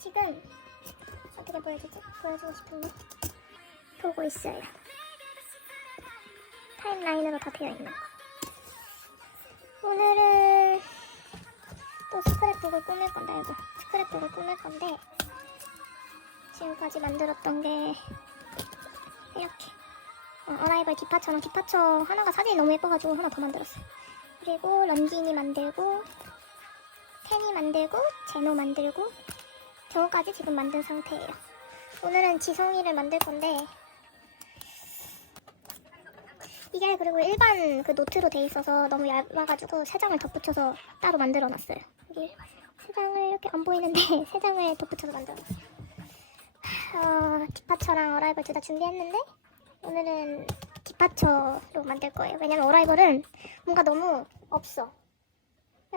지금 어떻게 보여주지? 보여주고 싶은데 보고 있어요. 타임라인으로 다 되어 있는 거. 오늘은 또 스크랩북을 꾸밀 건데, 이거 스크랩북을 꾸밀 건데 지금까지 만들었던 게 이렇게 어, 어라이벌 기파처럼 기파처 하나가 사진이 너무 예뻐가지고 하나 더 만들었어요. 그리고 런쥔이 만들고 텐이 만들고 제노 만들고 저거까지 지금 만든 상태예요. 오늘은 지성이를 만들 건데 이게 그리고 일반 그 노트로 돼 있어서 너무 얇아가지고 세 장을 덧붙여서 따로 만들어놨어요. 여기 세 장을 이렇게 안 보이는데 세 장을 덧붙여서 만들어놨어요. 어, 디파처랑 어라이벌 둘 다 준비했는데 오늘은 디파처로 만들 거예요. 왜냐면 어라이벌은 뭔가 너무 없어.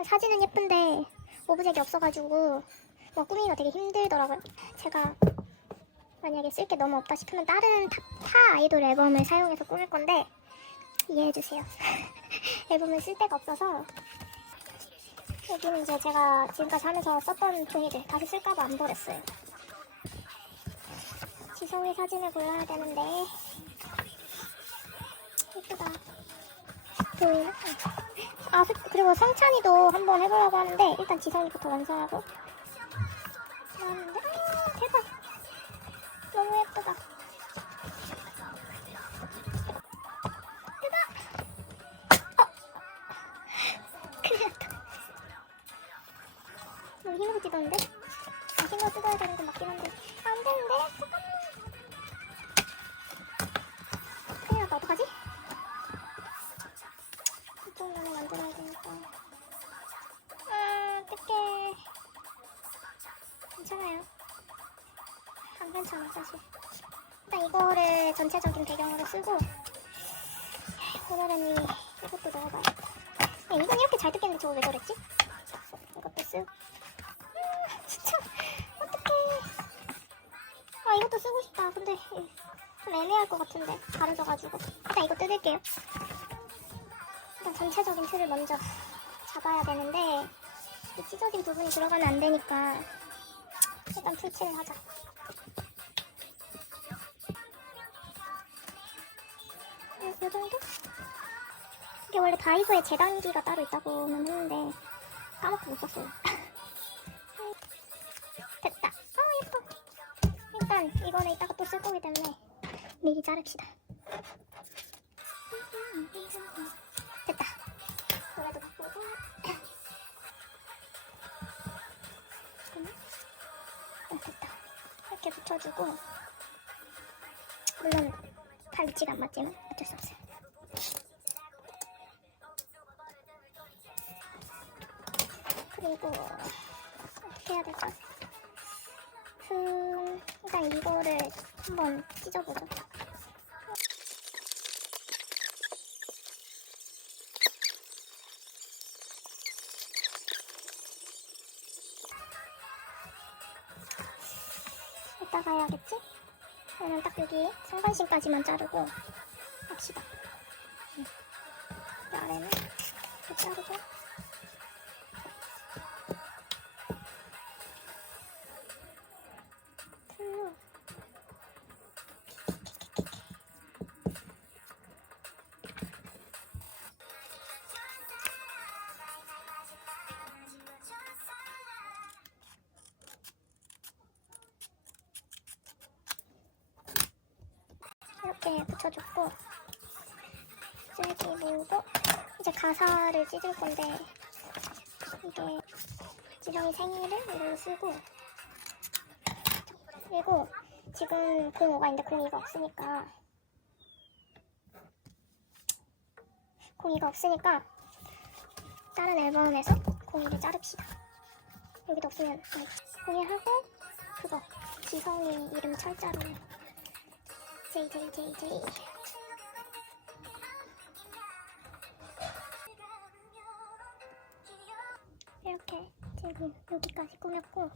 사진은 예쁜데 오브젝이 없어가지고 뭐 꾸미기가 되게 힘들더라고요. 제가 만약에 쓸 게 너무 없다 싶으면 다른 타, 타 아이돌 앨범을 사용해서 꾸밀 건데 이해해주세요. 앨범을 쓸 데가 없어서 여기는 이제 제가 지금까지 하면서 썼던 종이들 다시 쓸까봐 안 버렸어요. 지성이 사진을 골라야 되는데 예쁘다. 보이나? 아 스- 그리고 성찬이도 한번 해보려고 하는데 일단 지성이부터 완성하고 하는데 아 대박 너무 예쁘다. 괜찮아 사실. 일단 이거를 전체적인 배경으로 쓰고 오늘은 이, 이것도 넣어봐야겠다 야, 이건 이렇게 잘 뜯겠는데 저거 왜 저랬지? 이것도 쓰고 어떡해. 아 이것도 쓰고 싶다. 근데 좀 애매할 것 같은데 가려져가지고. 일단 이거 뜯을게요. 일단 전체적인 틀을 먼저 잡아야 되는데 이 찢어진 부분이 들어가면 안 되니까 일단 풀칠을 하자 이, 이 정도? 이게 원래 다이소에 재단기가 따로 있다고는 했는데 까먹고 못 썼어요. 됐다. 아 예뻐. 일단 이거는 이따가 또 쓸 거기 때문에 미리 자릅시다. 됐다. 노래도 바꾸고. 어, 됐다. 이렇게 붙여주고. 물론 팔 위치가 안 맞지만 어쩔 수 없어요 그리고 어떻게 해야 될까 음, 일단 이거를 한번 찢어보죠 이따가 해야겠지? 저는 딱 여기 상반신까지만 자르고 합시다. 응. 이 아래는 이렇게 자르고 이렇게 붙여줬고 쐐기모도 이제 가사를 찢을 건데 이게 지성이 생일을 이걸로 쓰고 그리고 지금 05가 있는데 02가 없으니까 02가 없으니까 다른 앨범에서 02를 자릅시다. 여기도 없으면 02하고 그거 지성이 이름 철자로 JJJJ 이렇게 지금 여기까지 꾸몄고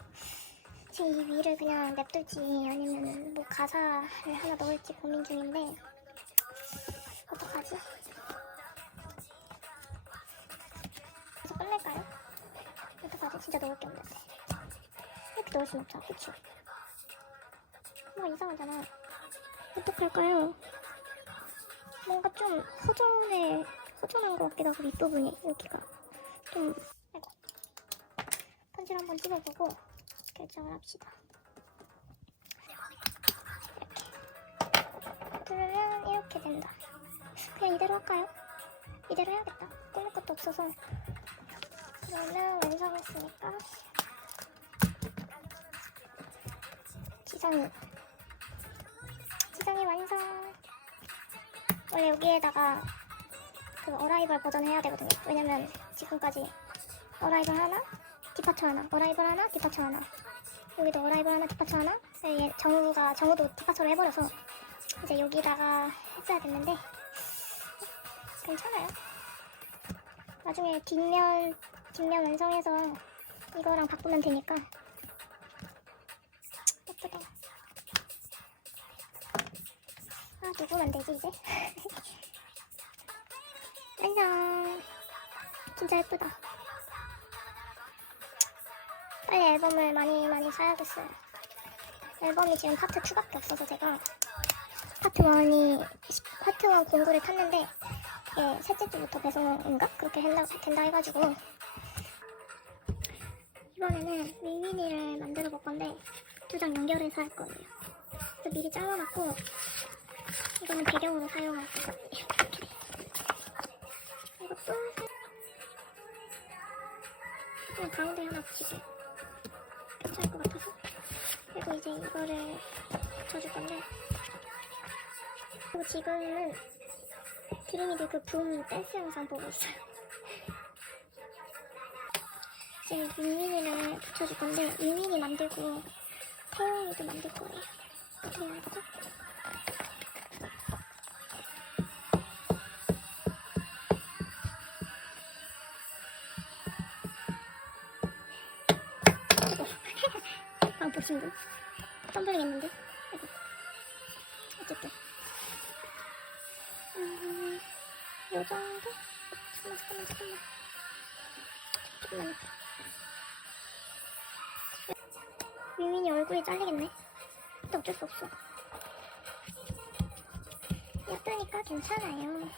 지금 이 위를 그냥 냅둘지 아니면 뭐 가사를 하나 넣을지 고민 중인데 어떡하지? 그래서 끝낼까요? 어떡하지? 진짜 넣을 게 없는데 이렇게 넣을 순 없잖아, 그치? 뭔가 이상하잖아. 어떡할까요? 뭔가 좀 허전해, 허전한 것 같기도 하고, 윗부분이, 여기가. 좀, 아이고. 편지를 한번 찍어보고 결정을 합시다. 이렇게. 그러면 이렇게 된다. 그냥 이대로 할까요? 이대로 해야겠다. 꾸밀 것도 없어서. 그러면 완성했으니까 지성이 지성이 완성. 원래 여기에다가 그 어라이벌 버전 해야 되거든요. 왜냐면 지금까지 어라이벌 하나 디파처 하나 어라이벌 하나 디파처 하나. 여기도 어라이벌 하나 디파처 하나? 얘 정우가 정우도 디파처로 해버려서 이제 여기다가 했어야 됐는데 괜찮아요. 나중에 뒷면 뒷면 완성해서 이거랑 바꾸면 되니까 누구면 되지 이제? 완성 진짜 예쁘다. 빨리 앨범을 많이 많이 사야겠어요. 앨범이 지금 파트 2밖에 없어서 제가 파트 1이 파트 1 공구를 탔는데 이게 셋째 주부터 배송인가? 그렇게 된다, 된다 해가지고 이번에는 미미니를 만들어 볼 건데 두 장 연결해서 할 거예요. 미리 잘라놨고 이거는 배경으로 사용할 거거든요. 이것도 그냥 가운데 하나 붙이고 괜찮을 것 같아서. 그리고 이제 이거를 붙여줄 건데. 그리고 지금은 드림이들 그붐 댄스 영상 보고 있어요. 지금 민민이를 붙여줄 건데 민민이 만들고 태영이도 만들 거예요. 어떻게 되 덤블링 했는데? 아이고. 어쨌든 음, 요 정도? 잠깐만, 잠깐만, 잠깐만. 잠깐만. 미민이 얼굴이 잘리겠네. 근데 어쩔 수 없어. 예쁘니까 괜찮아요.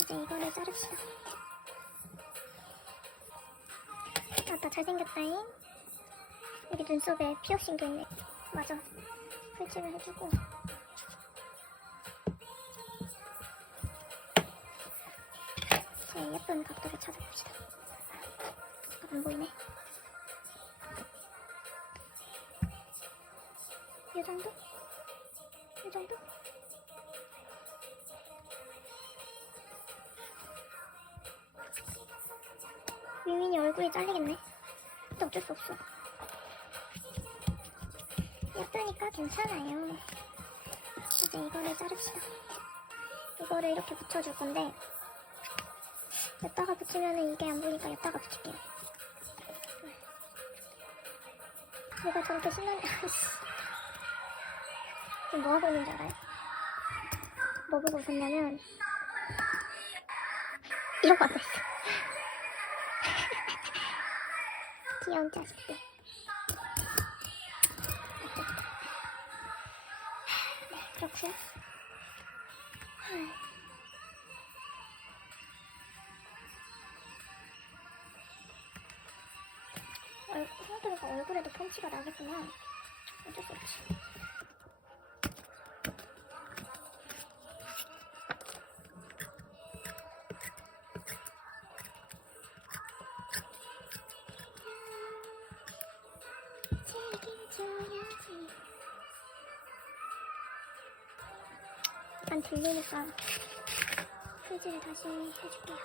이제 이거를 자릅시다. 아따 잘생겼다잉. 여기 눈썹에 피어싱도 있네. 맞아. 설치를 해주고. 제일 예쁜 각도를 찾아봅시다. 아, 안 보이네. 이 정도? 이 정도? 미민이 얼굴이 잘리겠네. 근데 어쩔 수 없어. 예쁘니까 괜찮아요. 이제 이거를 자릅시다. 이거를 이렇게 붙여줄 건데 여기다가 붙이면은 이게 안 보니까 여기다가 붙일게요. 뭐가 저렇게 신나냐. 지금 뭐 하고 있는 줄 알아요? 뭐 보고 있었냐면 이러고 앉아있어. 귀여운 자식들. 네, 그렇고요. 얼, 생각해보니까 얼굴에도 펀치가 나겠구나. 어쩔 수 없지. 들리니까 휴지를 다시 해줄게요.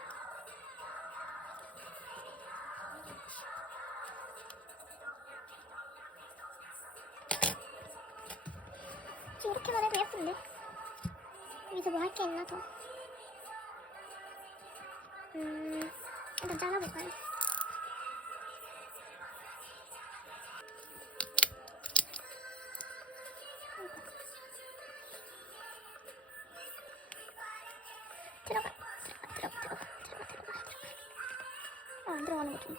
지금 이렇게만 해도 예쁜데? 여기서 뭐 할 게 있나 더? 음, 일단 잘라볼까요? 들어가. 들어가 들어가 들어가 들어가 들어가 아안 들어가는 거좀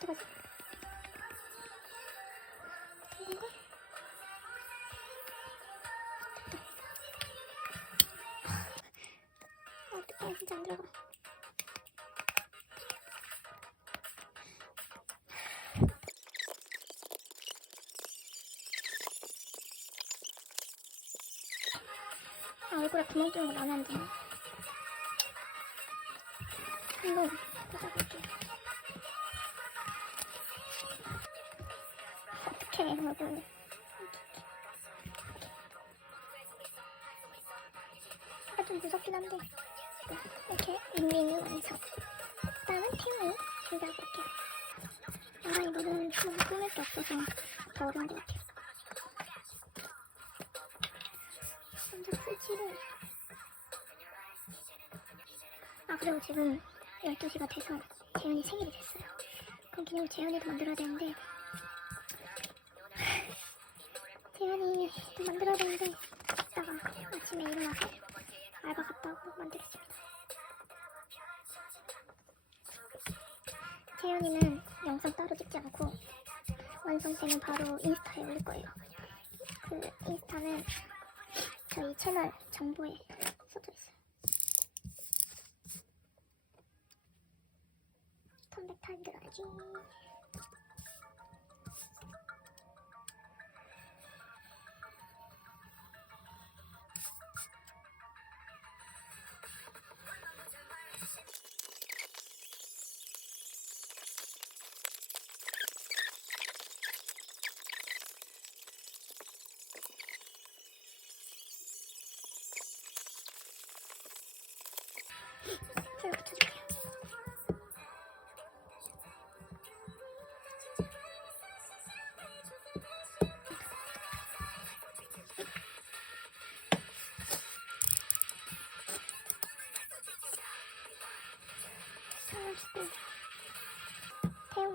들어가지 들어가 아, 아 진짜 안 들어가. 아, 얼굴에 구멍 뚫는 거 마음에 안 드네. 이거. 어떡해, 얼굴. 아, 좀 무섭긴 한데. 이렇게 윙윙을 완성. 다음은 태우이 준비해볼게요. 아, 이거는 너무 꾸밀 게 없어서 더 어려운 것 같아요. 먼저 풀칠을. 아, 그리고 지금 12시가 돼서 재현이 생일이 됐어요. 그럼 기념 재현이도 만들어야 되는데. 재현이도 만들어야 되는데, 이따가 아침에 일어나서 알바 갔다 오고 만들겠습니다. 재현이는 영상 따로 찍지 않고 완성되면 바로 인스타에 올릴 거예요. 그 인스타는 저희 채널 정보에 써져 있어요. 컴백 타임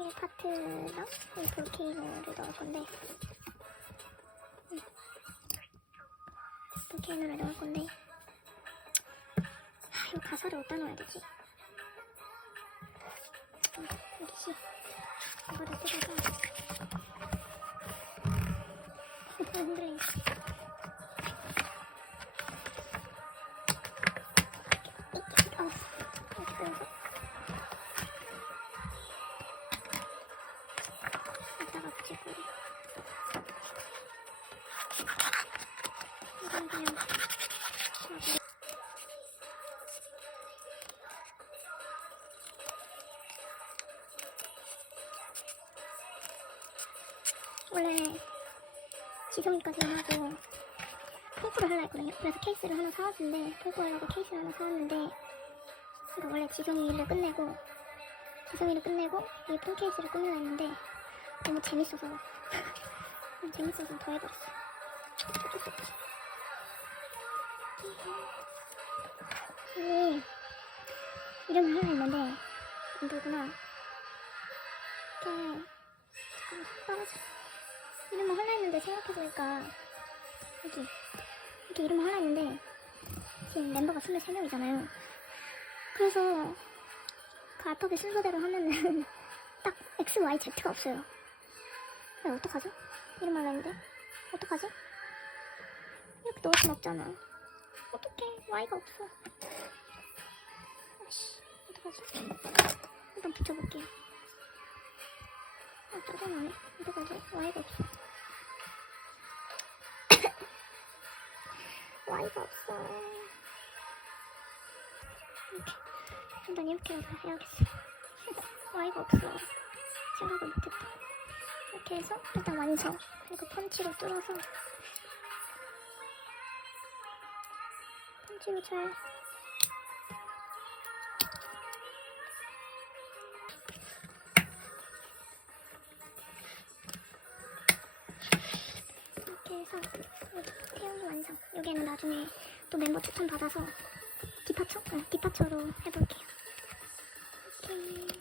이의 파트랑 이 볼케이노를 넣을 건데. 음. 볼케이노를 넣을 건데. 아, 이거 가사를 어디다 넣어야 되지? 씨 이거를 뜯어서. 흔들려 어, 원래 지성이까지만 하고 펑크를 하려 했거든요. 그래서 케이스를 하나 사왔는데 펑크 하려고 케이스를 하나 사왔는데 그러니까 원래 지성이를 끝내고 지성이를 끝내고 예쁜 케이스를 꾸밀려 했는데 너무 재밌어서 재밌어서 더 해버렸어. 이 이름을 하나 했는데 이거구나. 이렇게 떨어져. 이름을 하나 했는데 생각해보니까 여기 이렇게 이름을 하나 했는데 지금 멤버가 23명이잖아요. 그래서 그 알파벳 순서대로 하면은 딱 X, Y, Z가 없어요. 야, 어떡하죠? 이름 하나 했는데 어떡하지? 이렇게 넣을 순 없잖아. 어떡해 Y가 없어. 아씨 어떡하지? 일단 붙여볼게요. 아, 짜증나네. 어떡하지? Y가 없어. Y가 없어. 이렇게. 일단 이렇게라도 해야겠어. Y가 없어. 생각을 못했다. 이렇게 해서 일단 완성. 그리고 펀치로 뚫어서 펀치로 잘 이렇게 해서 태우기 완성. 여기는 나중에 또 멤버 추천 받아서 디파처? 응, 디파처로 해볼게요. 이렇게